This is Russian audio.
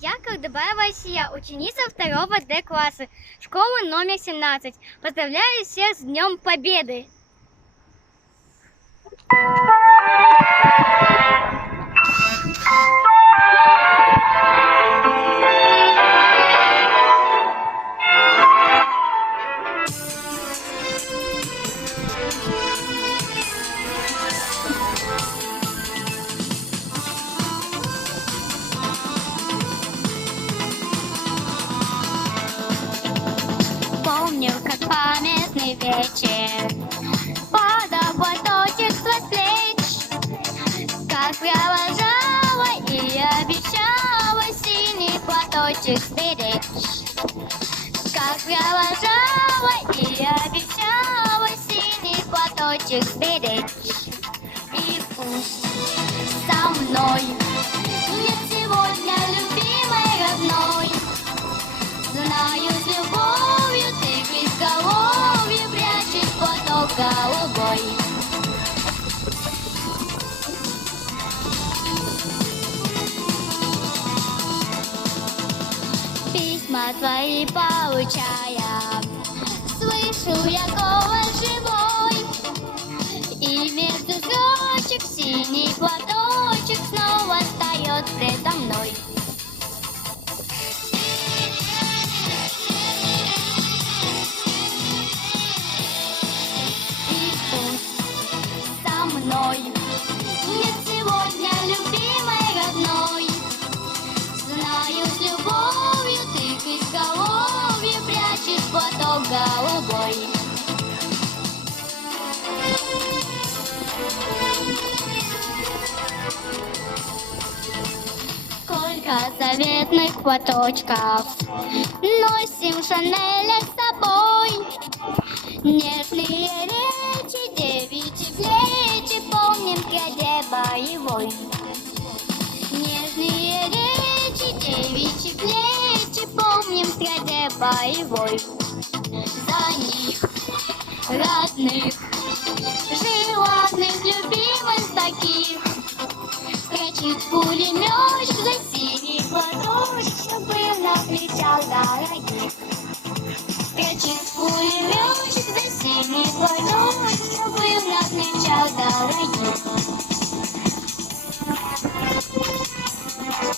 Я Калдыбаева Асия, ученица 2 Д класса, школы номер 17. Поздравляю всех с Днем Победы! Помню, как памятный вечер падал платочек с твоих плеч, как провожала и обещала синий платочек сберечь, как провожала и обещала синий платочек сберечь. И пусть со мной нет сегодня любимой родной, знаю, с любовью ты в изголовье прячешь платок голубой. Письма твои получая, слышу я голос живой, и между строчек синий платочек снова встает предо мной. Со мной нет сегодня любимой родной, знаю, с любовью ты к изголовью прячешь платок голубой. Сколько заветных платочков носим в Шанелях с собой, нежные речи, девичьи плечи помним в гряде боевой. Нежные речи, девичьи плечи помним в гряде боевой. За них родных, желанных, любимых таких кричит пулеметчик за синий платочек, что был на плечах дорогих. Кричит пулеметчик за синий платочек, что был на плечах дорогих.